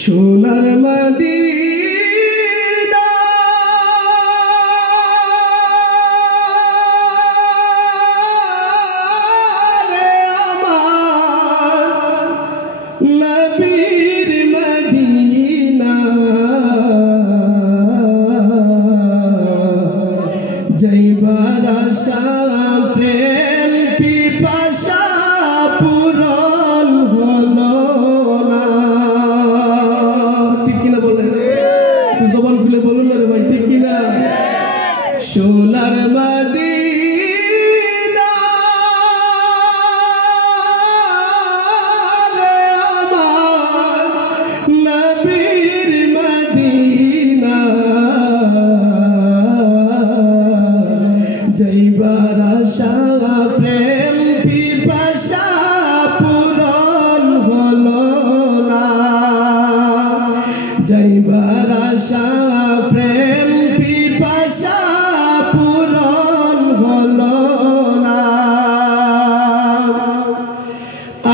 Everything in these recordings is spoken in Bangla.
সোনার মদিনা রে আমার নবীর মদিনা যাইবার আশা প্রেম পিপাসা পূরণ হলো না। ঠিক কিনা বলেন? জবান খুলে বলুন না রে ভাই, ঠিক কিনা? সোনার মদিনা রে আমার নবীর মদিনা যাইবার আশা প্রেম পিপাসা পূরণ হলো না। যাইবার আশা প্রেম পিপাসা পূরণ হলো না।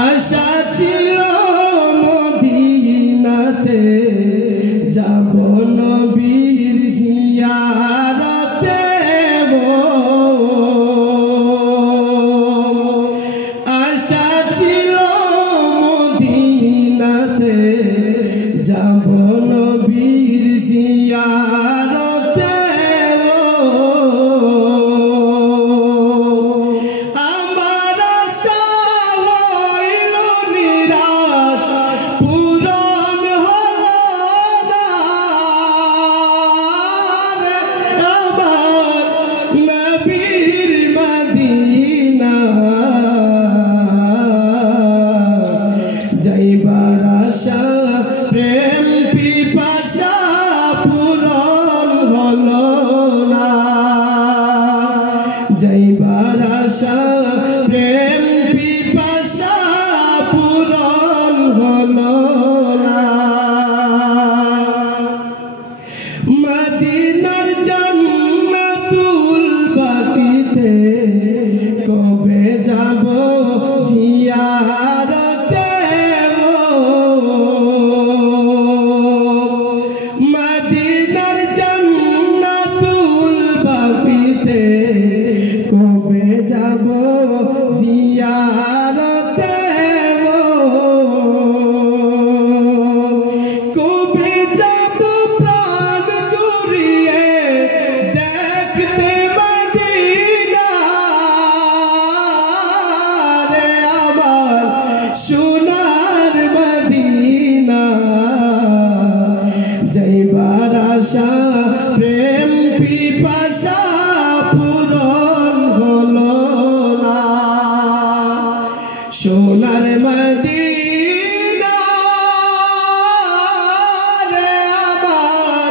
আশা ছিল মদিনাতে যাব নবীর জিয়ারতে, আশা ছিল মদিনাতে যাব নবীর জিয়ারতে। আমার আশা হইল নিরাশ, পূরণ হলো না। আমার নবীর মদিনা যাইবার আশা প্রেম পিপাসা পূরণ হলো না। যাইবার আশা প্রেম পিপাসা পূরণ হলো না। মদিনার জান্নাতুল বাকিতে কবে যাব জিয়ারতে, মদিনার জান্নাতুল বাকিতে কবে যাব জিয়ারতে, কবে যাব প্রাণ জুড়িয়ে দেখতে মদিনা রে আমার সোনার মদিনা যাইবার আশা প্রেম পিপাসা পূরণ হলো না। সোনার মদিনা রে আমার